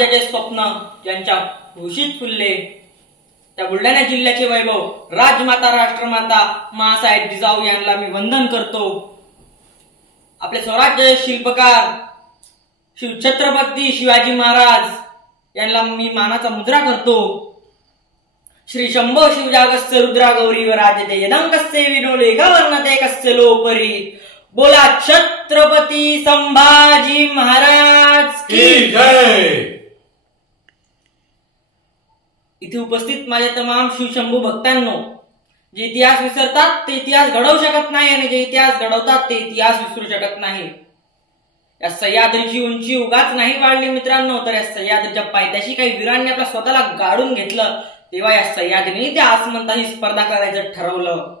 स्वराज्याचे स्वप्न ज्यांच्या घोषित फुलले, त्या बुलढाणा जिल्ह्याचे वैभव, राजमाता राष्ट्रमाता माँसाहेब जिजाऊ यांना मी वंदन करतो। आपले स्वराज्य शिल्पकार श्री छत्रपती शिवाजी महाराज यांना मी मानाचा मुद्रा करतो। श्री शंभो शिवजागस्य रुद्रा गौरी वराजते यदंकस्य विनोलेखा वर्णते कस्य लोपरी। बोला छत्रपती संभाजी महाराज की जय। इथे उपस्थित माझ्या तमाम शिवशंभू भक्तांनो, जे इतिहास विसरतात ते इतिहास घडवू शकत नाही आणि जे इतिहास घडवतात ते इतिहास विसरू शकत नाही। या सह्याद्रीची उंची उगाच नाही वाढली मित्रांनो, तर या सह्याद्रीच्या पायथ्याशी काही वीरांनी आपल्या स्वतःला गाडून घेतलं, तेव्हा या सह्याद्रीने त्या आसमंताशी स्पर्धा करायचं ठरवलं।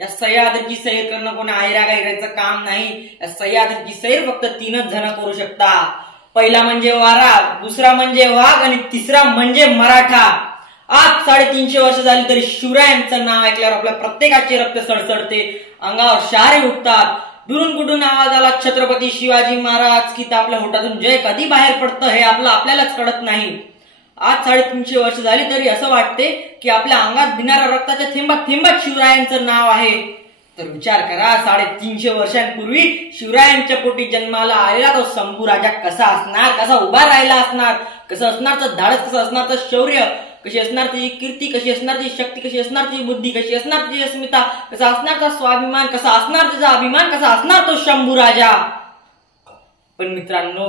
या सह्याद्रीची सैर करणं कोणी आयरागायराचं काम नाही। या सह्याद्रीची सैर फक्त 3च जण करू शकता। पहिला म्हणजे वारा, दुसरा म्हणजे वाघ आणि तिसरा म्हणजे मराठा। आज 350 वर्ष झाली तरी शिवरायांचं नाव ऐकल्यावर आपल्या प्रत्येकाचे रक्त सळसळते, अंगावर शहारे उठतात। दुरून कुठून आवाज आला छत्रपती शिवाजी महाराज की, तर आपल्या होठातून जय कधी बाहेर पडतं हे आपल्यालाच कळत नाही। आज 350 वर्ष झाली तरी असं वाटते की आपल्या अंगात भिनाऱ्या रक्ताच्या थेंबात थेंबात शिवरायांचं नाव आहे। तर विचार करा, 350 वर्षांपूर्वी शिवरायांच्या पोटी जन्माला आलेला तो शंभू राजा कसा असणार, कसा उभा राहिला असणार, कसं असणार तर धाडस, कसं असणार तर शौर्य, कशी असणार त्याची कीर्ती, कशी असणार त्याची शक्ती, कशी असणार त्याची बुद्धी, कशी असणार त्याची अस्मिता, कसा असणार त्याचा स्वाभिमान, कसा असणार त्याचा अभिमान, कसा असणार तो शंभू राजा। पण मित्रांनो,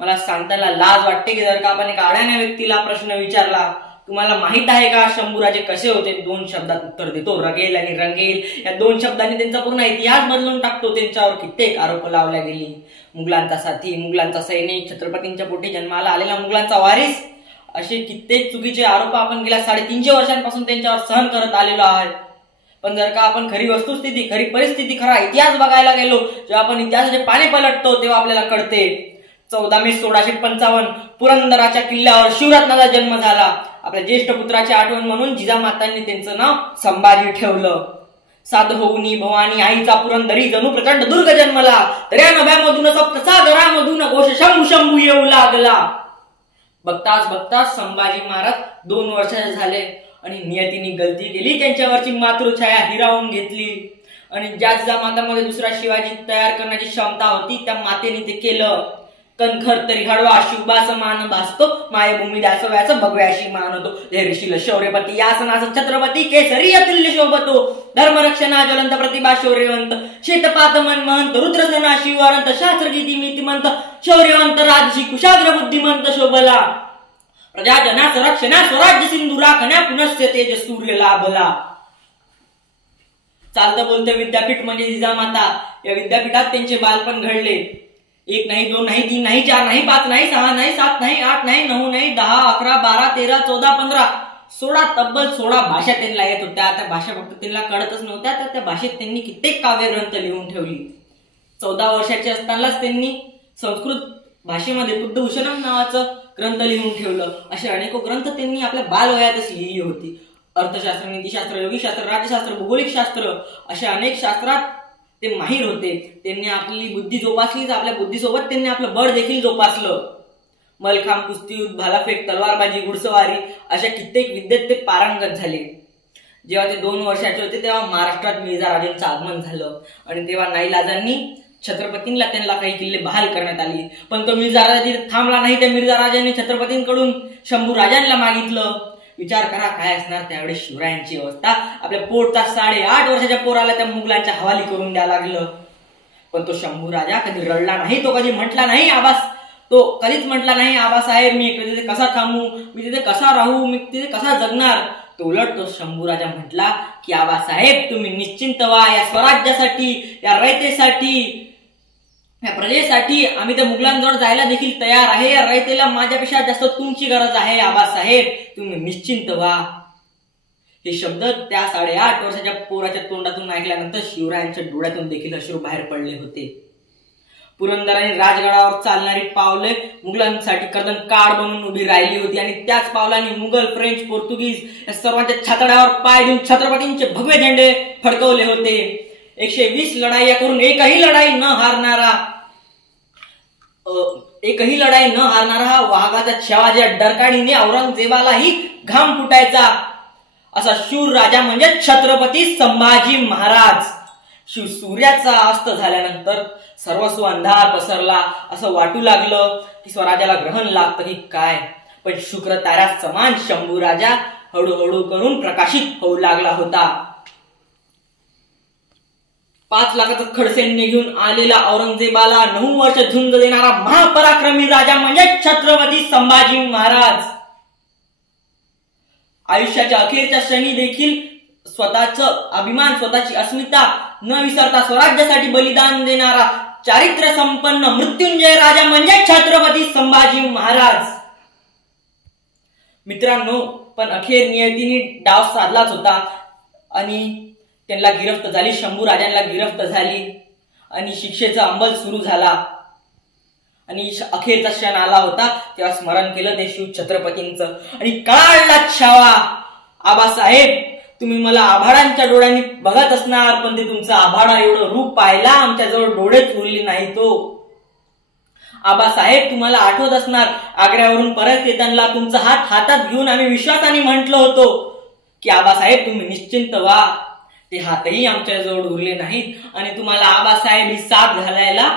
मला सांगताना लाज वाटते की जर का आपण एका अडाण्या व्यक्तीला प्रश्न विचारला, तुम्हाला माहित आहे का शंभूराजे कसे होते, 2 शब्दात उत्तर देतो, रगेल आणि रंगेल। या 2 शब्दांनी त्यांचा पूर्ण इतिहास बदलून टाकतो। त्यांच्यावर कित्येक आरोप लावल्या गेली। मुघलांचा साथी, मुघलांचा सैनिक, छत्रपतींच्या पोटी जन्माला आलेला मुघलांचा वारीस, असे कित्येक चुकीचे आरोप आपण गेल्या 350 वर्षांपासून त्यांच्यावर सहन करत आलेलो आहे। पण जर का आपण खरी वस्तुस्थिती, खरी परिस्थिती, खरा इतिहास बघायला गेलो, जेव्हा आपण इतिहासाचे पाने पलटतो तेव्हा आपल्याला कळते 14 मे 1655 पुरंदराच्या किल्ल्यावर शिवरत्नाचा जन्म झाला। आपल्या ज्येष्ठ पुत्राची आठवण म्हणून जिजामातांनी त्यांचं नाव संभाजी ठेवलं। साध होऊनी भवानी आईचा पुरंदरी जणू प्रचंड दुर्ग जन्मला, दर्या नभ्यामधून सप्तसागरामधून घोष शंभू शंभू येऊ लागला। बघताच बघताच संभाजी महाराज 2 वर्षाचे झाले आणि नियतीने गलती केली, त्यांच्यावरची मातृछाया हिरावून घेतली आणि ज्या जिजामातांमध्ये दुसरा शिवाजी तयार करण्याची क्षमता होती त्या मातेने ते केलं। कणखर तरी हळवा शिवबास मान भासतो, मायभूमी दासव्याचं भगव्याशी मान होतो। धैर्यशील शौर्यपती यासनास छत्रपती केसरी अतुल्य शोभतो। धर्मरक्षणा ज्वलंत प्रतिभा शौर्यवंत, शेतपात मनमहंत, रुद्रसेना शिववंत, शास्त्रगीती नीतिमंत, शौर्यवंत राजशी कुशाग्र बुद्धिमंत शोभला। प्रजाजनास रक्षणा स्वराज्य सिंधू राखण्या, पुनस्य तेज सूर्य लाभला। चालतं बोलतं विद्यापीठ म्हणजे जिजामाता। या विद्यापीठात त्यांचे बालपण घडले। 1 नाही 2 नाही 3 नाही 4 नाही 5 नाही 6 नाही 7 नाही 8 नाही 9 नाही 10 11 12 13 14 15 16 तब्बल 16 भाषा त्यांना येत होत्या। त्या भाषा फक्त त्यांना कळतच नव्हत्या, तर त्या भाषेत त्यांनी कित्येक काव्यग्रंथ लिहून ठेवली। 14 वर्षाचे असतानाच त्यांनी संस्कृत भाषेमध्ये बुद्धभूषणम नावाचं ग्रंथ लिहून ठेवलं। असे अनेक ग्रंथ त्यांनी आपल्या बालवयातच लिहिली होती। अर्थशास्त्र, नीतिशास्त्र, योगशास्त्र, राज्यशास्त्र, भौगोलिक शास्त्र अशा अनेक शास्त्रात ते माहीर होते। त्यांनी आपली बुद्धी जोपासली, तर आपल्या बुद्धीसोबत त्यांनी आपलं बळ देखील जोपासलं। मलखांब, कुस्ती, भालाफेक, तलवारबाजी, घुडसवारी अशा कित्येक विद्येत ते पारंगत झाले। जेव्हा ते 2 वर्षाचे होते तेव्हा महाराष्ट्रात मिर्झा राजांचं आगमन झालं आणि तेव्हा नाईलाजांनी छत्रपतींना त्यांना काही किल्ले बहाल करण्यात आली। पण तो मिर्झा राजा थांबला नाही। त्या मिर्झा राजांनी छत्रपतींकडून शंभू राजांना मागितलं। विचार करा काय असणार त्यावेळी शिवरायांची अवस्था। आपल्या पोटचा 8.5 वर्षाच्या पोराला त्या मुघलांच्या हवाली करून द्यायला लागलं। पण तो शंभू राजा कधी रडला नाही, तो कधी म्हटला नाही तो कधीच म्हटला नाही आबासाहेब मी तिथे कसा थांबू, मी तिथे कसा राहू, मी तिथे कसा जगणार। तो उलट तो शंभू राजा म्हटला की आबासाहेब तुम्ही निश्चिंत व्हा, या स्वराज्यासाठी, या रयतेसाठी, या प्रजेसाठी आम्ही त्या मुघलांजवळ जायला देखील तयार आहे। या रयतेला माझ्यापेक्षा जास्त तुमची गरज आहे आबासाहेब, तुम्ही निश्चिंत व्हा। हे शब्द त्या 8.5 वर्षाच्या पोराच्या तोंडातून ऐकल्यानंतर शिवरायांच्या डोळ्यातून देखील अश्रू बाहेर पडले होते। पुरंदर आणि राजगडावर चालणारी पावले मुघलांसाठी कर्दन काळ बनून उभी राहिली होती आणि त्याच पावलांनी मुघल, फ्रेंच, पोर्तुगीज या सर्वांच्या छातडावर पाय देऊन छत्रपतींचे भगवे झेंडे फडकवले होते। 120 लढाई करून एकही लढाई न हारणारा एकही लढाई न हारणारा हा वाघाचा छावा ज्या डरकाळीने औरंगजेबालाही घाम फुटायचा असा शूर राजा म्हणजे छत्रपती संभाजी महाराज. सूर्याचा अस्त झाल्यानंतर सर्वस्व अंधार पसरला असं वाटू लागलं की स्वराज्याला ग्रहण लागतं की काय. पण शुक्र तारा समान शंभू राजा हळूहळू करून प्रकाशित होऊ लागला होता. 5 लाखाचं खडसैन्य घेऊन आलेला औरंगजेबाला 9 वर्ष झुंज देणारा महापराक्रमी राजा म्हणजे छत्रपती संभाजी महाराज. आयुष्याच्या अखेरच्या क्षणी देखील स्वतःचं अभिमान, स्वतःची अस्मिता न विसरता स्वराज्यासाठी बलिदान देणारा चारित्र्य संपन्न मृत्युंजय राजा म्हणजे छत्रपती संभाजी महाराज. मित्रांनो, पण अखेर नियतीने डाव साधलाच होता आणि त्यांना गिरफ्त झाली. शंभू राजांना गिरफ्त झाली आणि शिक्षेचा अंमल सुरू झाला आणि अखेरचा क्षण आला होता तेव्हा स्मरण केलं ते शिव छत्रपतींचं आणि काढला छावा. आबासाहेब, तुम्ही मला आभाळांच्या डोळ्यांनी बघत असणार, पण ते तुमचं आभाळा एवढं रूप पाहायला आमच्याजवळ डोळेच उरले नाही. तो आबासाहेब, तुम्हाला आठवत असणार, आग्र्यावरून परत येताना तुमचा हात हातात घेऊन आम्ही विश्वासाने म्हटलो होतो की आबासाहेब तुम्ही निश्चिंत व्हा. ते हातही आमच्याजवळ उरले नाहीत आणि तुम्हाला आबासाहेब ही साथ घालायला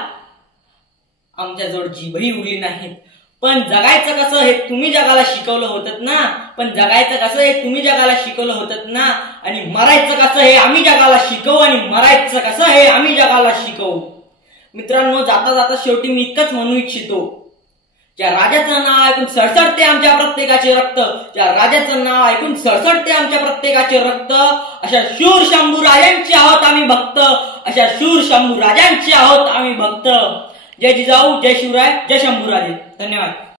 आमच्याजवळ जीभही उरली नाहीत. पण जगायचं कसं हे तुम्ही जगाला शिकवलं होतं ना. पण जगायचं कसं हे तुम्ही जगाला शिकवलं होतं ना. आणि मरायचं कसं हे आम्ही जगाला शिकवू आणि मरायचं कसं हे आम्ही जगाला शिकवू. मित्रांनो, जाता जाता शेवटी मी इतकंच म्हणू इच्छितो, ज्या राजाचं नाव ऐकून सळसळते आमच्या प्रत्येकाचे रक्त, ज्या राजाचं नाव ऐकून सळसळते आमच्या प्रत्येकाचे रक्त, अशा शूर शंभू राजांचे आहोत आम्ही भक्त. अशा शूर शंभू राजांचे आहोत आम्ही भक्त. जय जिजाऊ, जय शिवराय, जय शंभूराजे. धन्यवाद.